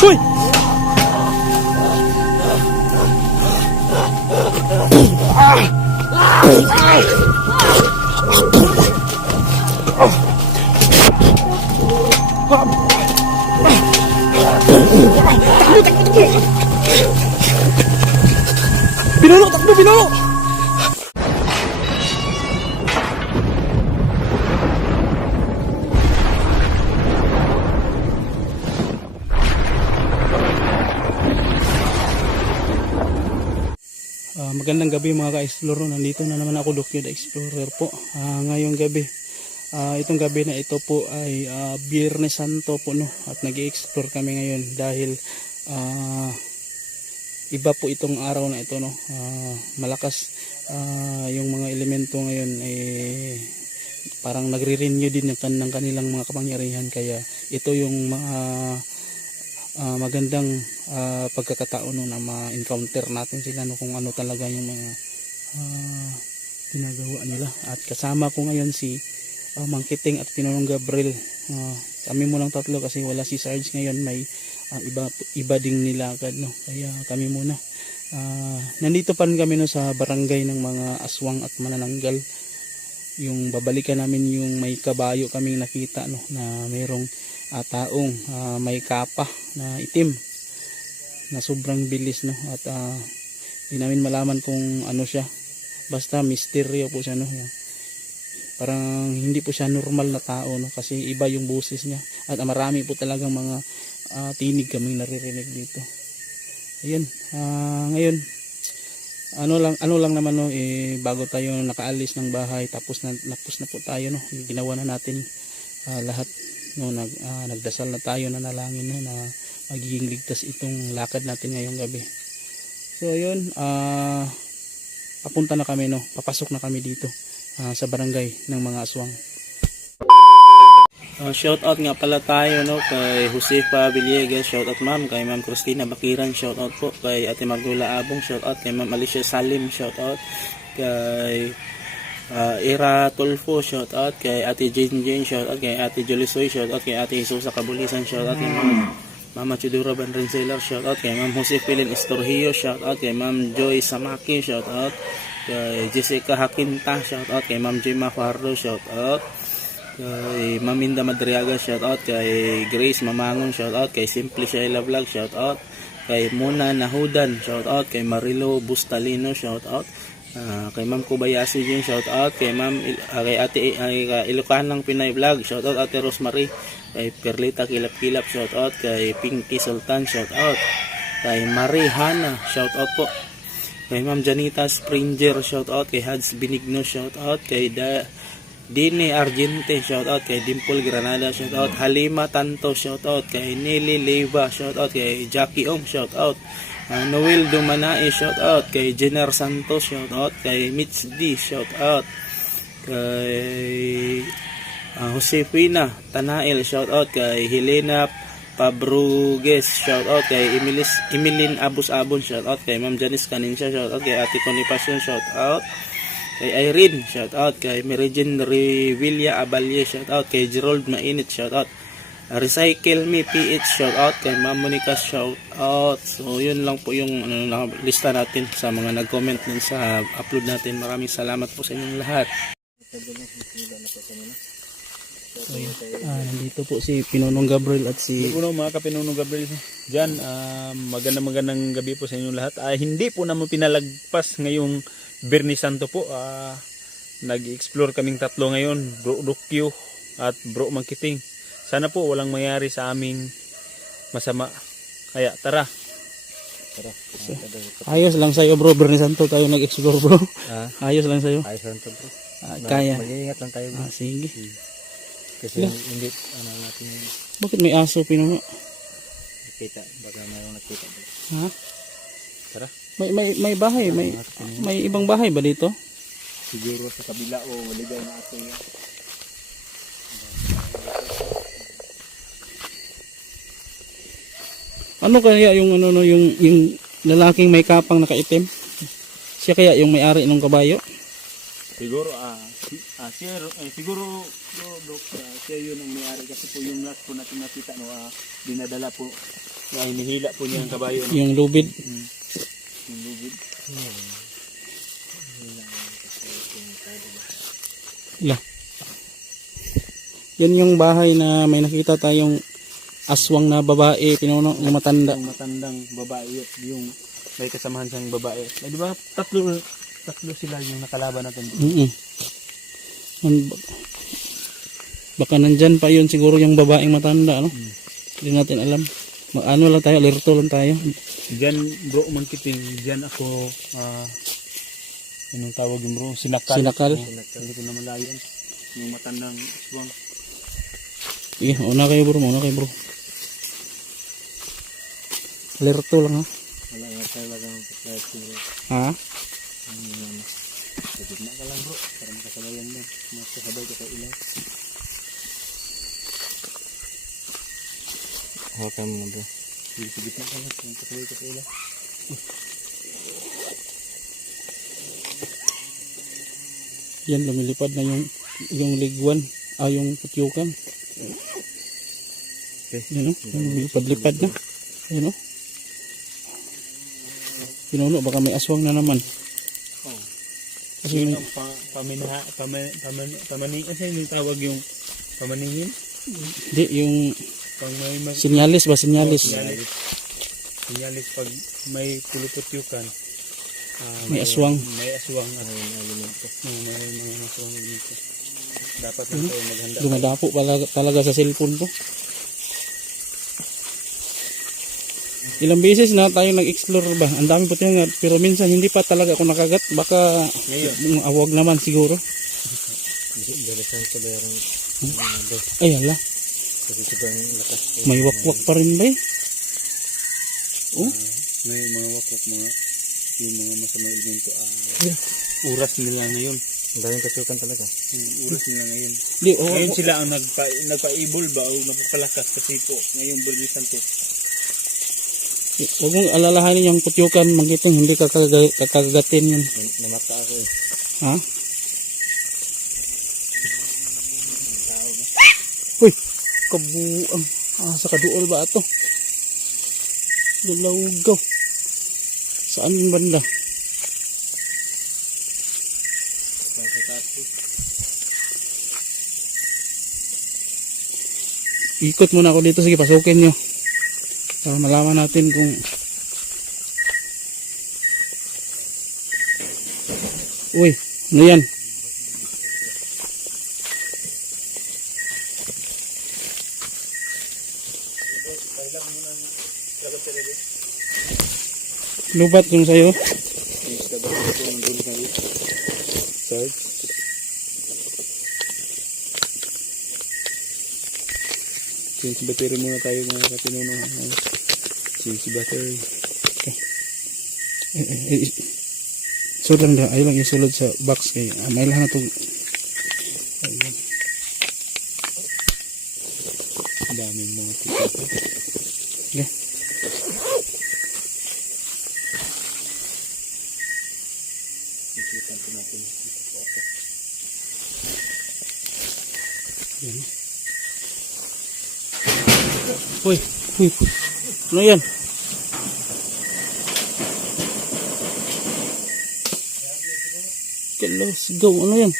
Uy! Pinuno, takbo, pinuno! Magandang gabi mga ka-explore. Nandito na naman ako, Dokyo the Explorer po. Ngayong gabi, itong gabi na ito po ay Biyernes Santo po, no? At nag-i-explore kami ngayon dahil iba po itong araw na ito, no? Malakas yung mga elemento ngayon, parang nagre-renew din ng kanilang mga kapangyarihan, kaya ito yung magandang pagkakataon, no, na ma-encounter natin sila, no, kung ano talaga yung mga ginagawa nila. At kasama ko ngayon si Mang Kiting at Pinonong Gabriel. Kami munang tatlo kasi wala si Sarge ngayon, may iba ding nilakad, no, kaya kami muna. Nandito pa rin kami, no, sa barangay ng mga aswang at manananggal. Yung babalikan namin yung may kabayo kaming nakita, no, na mayroong taong may kapa na itim na sobrang bilis, no, at hindi namin malaman kung ano siya, basta misteryo po siya, no. Parang hindi po siya normal na tao, no, kasi iba yung boses niya at marami po talagang mga tinig kaming naririnig dito. Ayun, ngayon ano lang naman, no, bago tayo nakaalis ng bahay, tapos na po tayo, no, ginawa na natin lahat, no, nagdasal na tayo, nanalangin, no, na magiging ligtas itong lakad natin ngayong gabi. So ayun, papunta na kami, no, papasok na kami dito sa barangay ng mga aswang. Shout out nga pala tayo, no, kay Josefa Villegas, shout out ma'am, kay ma'am Christina Bakiran, shout out po, kay Ate Magdula Abong, shout out, kay ma'am Alicia Salim, shout out, kay Ira Tulfo, shout out, kay Ate Jane Jane, shout out, kay Ate Jolisoy, shout out, kay Ate Isusa Kabulisan, shout out, kay Mama Chudura Banrenselar, shout out, kay Ma'am Jose Pilin Estorhio, shout out, kay Ma'am Joy Samaki, shout out, kay Jessica Hakinta, shout out, kay Ma'am Jima Fardo, shout out, kay Ma'am Inda Madriaga, shout out, kay Grace Mamangon, shout out, kay Simply Shaila Vlog, shout out, kay Mona Nahudan, shout out, kay Marilo Bustalino, shout out, kay Ma'am Kubayasi din, shout out, kay Ma'am kay Ate Ilocanang Pinay Vlog, shout out, Ate Rosemary, kay Perlita Kilap Kilap, shout out, kay Pinky Sultan, shout out, kay Marie Hana, shout out po, kay Ma'am Janita Springer, shout out, kay Hads Binigno, shout out, kay Dine Argente, shout out, kay Dimple Granada, shout out, Halima Tanto, shout out, kay Nelly Leyva, shout out, kay Jackie Ong, shout out, Noel Dumanae, shout out, kay Jenner Santos, shout out, kay Mitch D, shout out, kay Josefina Tanael, shout out, kay Helena Pabruges, shout out, kay Emilin Abus Abon, shout out, kay Ma'am Janice Canincia, shout out, kay Ate Connie Passion, shout out, kay Irene, shout out, kay Merijen Revilla Abalye, shout out, kay Gerald Mainit, shout out, Recycle Me PH, shout out, kay Ma'am Monica, shout out. So yun lang po yung lista natin sa mga nag-comment din sa upload natin. Maraming salamat po sa inyong lahat. So yun, nandito po si Pinonong Gabriel at si mga ka-Pinonong Gabriel dyan. Magandang gabi po sa inyong lahat. Hindi po naman pinalagpas ngayong Biyernes Santo po. Nag-explore kaming tatlo ngayon, Bro Dokyo at Bro Mang Kiting. Sana po walang mayari sa aming masama. Kaya tara. So, ayos lang sa'yo, bro. Biyernes Santo tayo nag-explore, bro. Ayos lang sa'yo. Ayos lang to, bro. Kaya. Mag-iingat lang tayo, bro. Sige. Kasi hindi natin. Bakit may aso, Pinonong? Nakita, baka mayroong nakita. Ha? Tara. May bahay, may ibang bahay ba dito? Siguro sa kabila o ligay na ato yan. Ano kaya yung ano no, yung lalaking may kapang nakaitim? Siya kaya yung may-ari ng kabayo? Siguro siguro Dok, siya yun ang may-ari kasi po yung last po natin nakita no, dinadala po na hinihila po niya ang kabayo no? Yung lubid. Yung lubid. Ila. Yan yung bahay na may nakita tayong aswang na babae, pinuno ng matanda. Yung matandang babae at yung may kasamahan siyang babae. Eh, di ba tatlo sila yung nakalaban natin. Baka nandyan pa yun siguro yung babaeng matanda, ano? Hindi natin alam. Ano lang tayo, alerto lang tayo. Diyan bro, Mangkiting, diyan ako, anong tawag yung bro? Sinakal. Sinakal. Hindi ko na malayan. Yung matandang aswang. Sige, una kayo bro. Alerto lang ha. Wala nga talagang pagkayat siguro. Ha? Sa gitna ka lang bro, para makasabayan mo. Makasabay ka sa ilaw. Hawakan mo bro. Sa gitna ka lang, makasabay ka sa ilaw. Yan, lumilipad na yung ligwan, yung putyukan. Okay. Yan o, lumilipad-lipad na. Yan o. Pinuno, baka may aswang na naman. Oh. Kasi Yun ang pamaningan sa yung tawag yung pamaningin? hindi, yung Pag may sinyalis ba? Sinyalis. Sinyalis pag may puluputyukan. May aswang. May aswang at alimento. May mga aswang alimento. Dapat lang tayo maghanda. Dumadapo talaga sa cellphone ko. Ilang beses na tayo nag-explore ba? Ang dami pa tayo pero minsan hindi pa talaga ako nakagat. Baka ngayon, awag naman siguro. dalasan sa bayarang Ay, hala. kasi sobrang lakas. May wakwak pa rin ba eh? Oh? May mga wakwak, yung mga masamang elemento. Uras nila ngayon. Ang daming kasukan talaga. Uras nila ngayon. Di, Ngayon sila ang nagpa-ibol ba o nagpapalakas kasi po ngayon Birnisan to. Huwag mong alalahanin yung putyukan, Mangkiting, hindi kakagatin yun. Namata ako eh. Ha? Uy, kabuang. Sa kaduol ba ito? Dalawgaw. Saan yung banda? Ikot muna ako dito. Sige, pasukin nyo. Para malaman natin kung uy, ano yan? Lubat yung sa'yo. Change battery muna tayo mga kapinuno. Change battery. Sulod lang ayaw lang isulod sa box kay may lang na itong Daming mga tito. okay. Isipan ko natin dito po ako. Yan. Uy, ano yan? Let's go, ano yan?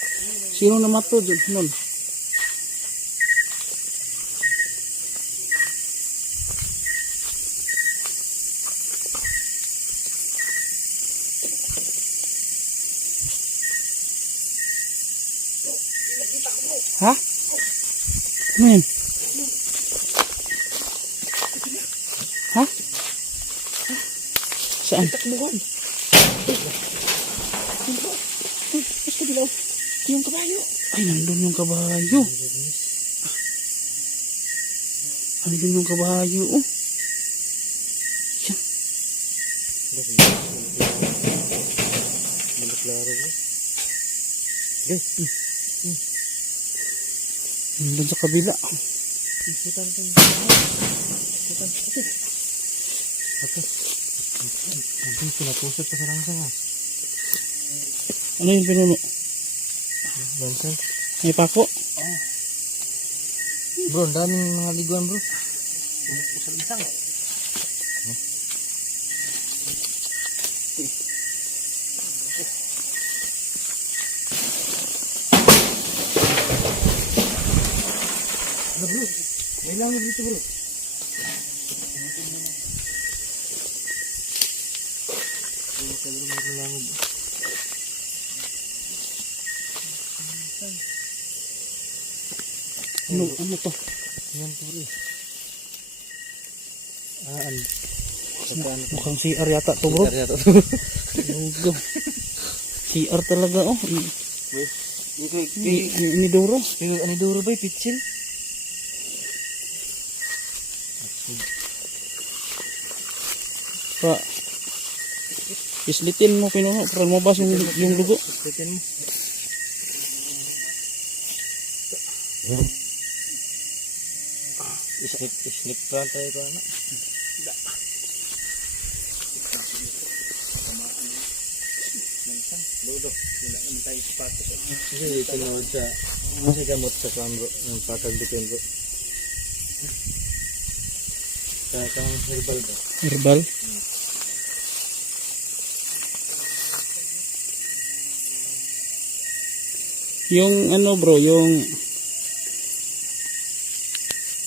Sino namatod? Nun? Ha? Ano yan? Ha? Saan? Takbuhan. Gusto dilaw. Yung kabayo. Ay, nandun yung kabayo. Nandun yung kabayo. Oh. Yan. Klaro bro. Nandun sa kabila. Ikutan ko. Ikutan. Ang pinatusok pa sa langsang ah. Ano yung pinuno? Langsang. May pako? Bro, ang daming mga liguan bro. Sa langsang. Ano bro? May langan dito bro. Ano to? Yan po bro. Mukhang CR yata to bro. Lugo. CR talaga oh. Ini duro. Ano duro ba? Pitsil? Pa. Islitin mo pinuno para lumabas yung dugo. Pitsil mo. Isnik pa tayo ko anak. Kasi tinawad sa kasi gamot sa pambro ng pakagbitin bro. Sa herbal ba? Herbal. Yung ano bro, yung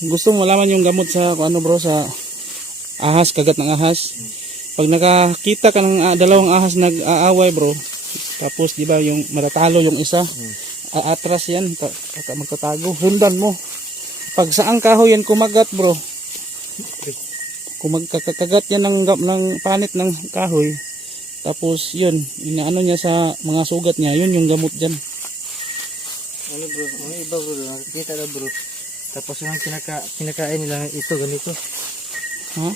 gustong malaman yung gamot sa ano bro sa ahas, kagat ng ahas. Pag nakakita ka ng dalawang ahas nag-aaway bro, tapos di ba yung matatalo yung isa, aatras yan, magtatago, hundan mo. Pag saang kahoy yan kumagat bro, kumagkakagat yan ng panit ng kahoy, tapos yun, inaano niya sa mga sugat niya, yun yung gamot dyan. Ano bro? Ano iba bro? Nakikita na bro. Tapos yung kinakain nila ito ganito. Ha?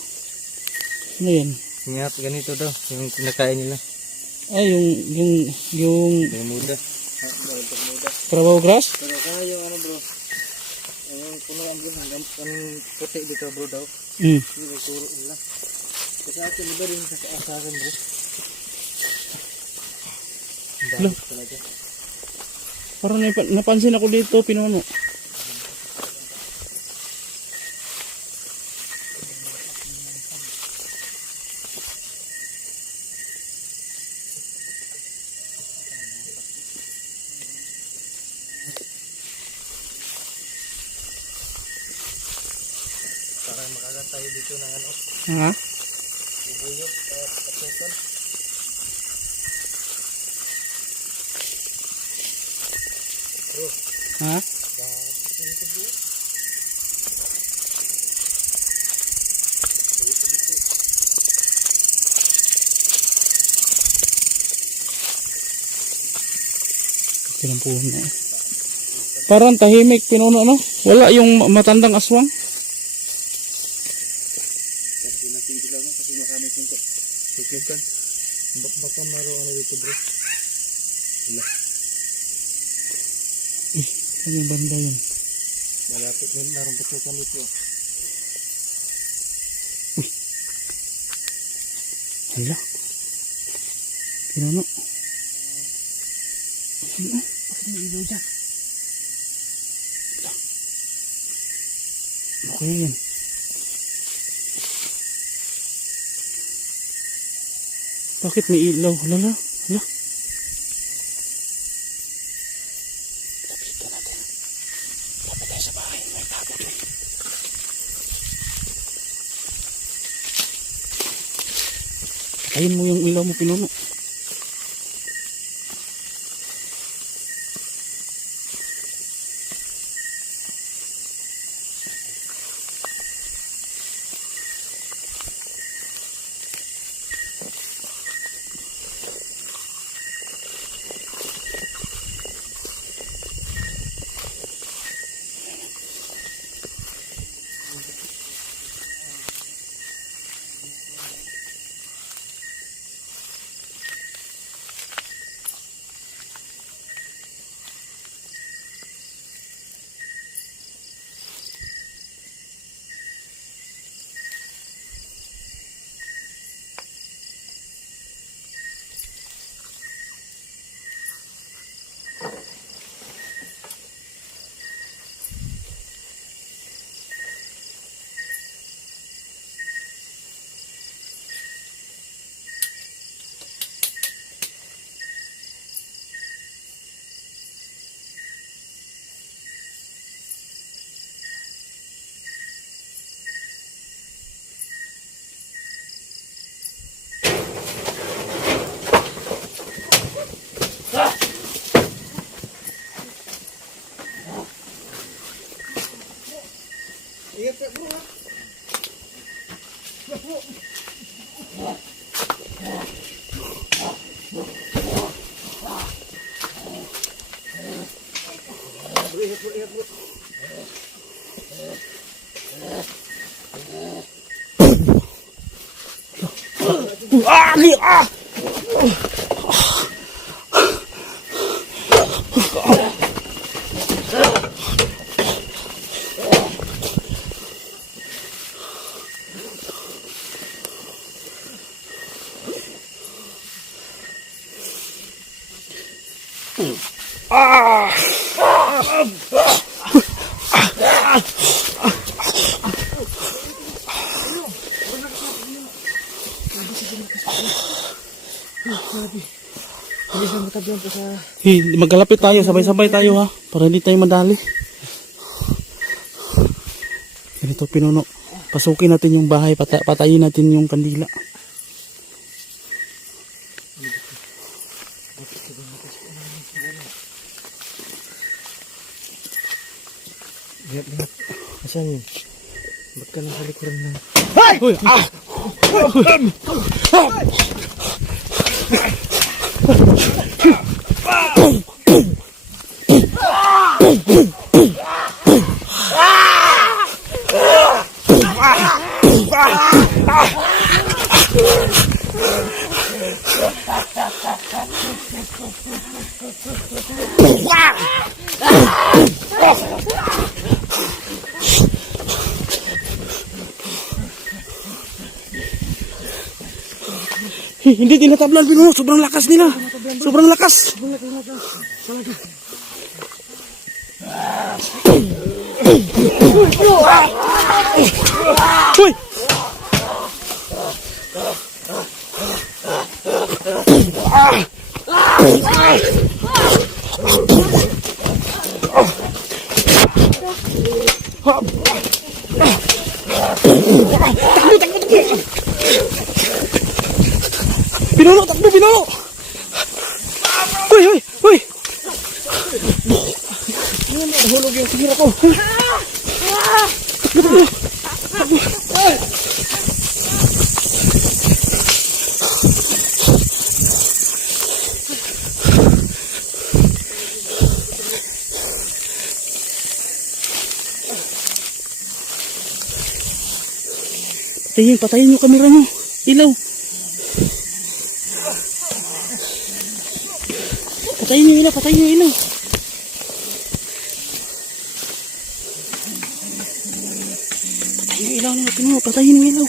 Ano yan? Ngap ganito daw yung kinakain nila. Ay, yung Bermuda. Carabao grass? Pero kaya yung ano bro? Yung punuan bro, ang puti dito bro daw. Mm. Hindi turo nila. Kasi akin iba rin sa kaasaran bro. Ang dami talaga. Parang napansin ako dito, pinuno. Para makagat tayo dito ng ano, Ha? bubuyog at patukan. Ha? Ilang puno. Parang tahimik pinuno no? Wala yung matandang aswang. Kasi nakikilaw na kasi marami pinto. Tukikan. Baka maro ano dito bro. Wala. Saan yung banda yun? Malapit na narong patukan dito. Hala. Pinuno. Hala. Bakit may ilaw dyan? Ano kaya yan? Bakit may ilaw? Hala. Hala. Lapitan natin. Lapit tayo sa bahay. May tabo doon. Patayin mo yung ilaw mo, pinuno. Magkalapit tayo, sabay-sabay tayo ha, para hindi tayo madali. Ganito pinuno. Pasukin natin yung bahay, patayin natin yung kandila. Lihat. Asan yun? Ba't ka nasa likuran ng... Uy! Ah! Hindi tinatablan, Pinuno. Sobrang lakas nila. Sobrang lakas. Uy! Pinuno, takbo, Pinuno! Uy, uy, uy! Nahulog yung sinira ko. Takbo, takbo. Patayin yung kamera mo. Ilaw. Patayin yung ilaw, patayin yung ilaw. Patayin yung ilaw nila, Pinuno. Patayin yung ilaw.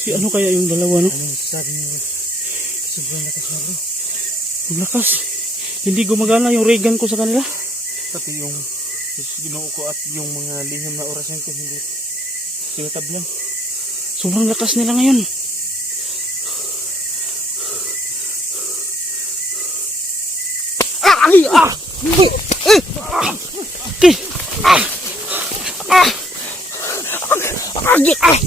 Si ano kaya yung dalawa, no? Anong sabi niyo? Sobrang lakas na bro. Ang lakas. Hindi gumagana yung ray gun ko sa kanila. Pati yung ginoo ko at yung mga lihim na orasyon ko hindi tinatablan. Sobrang lakas nila ngayon. Ah! Ay! Ah! Eh! Ah! Okay! Ah! Ah! Ah! Ah!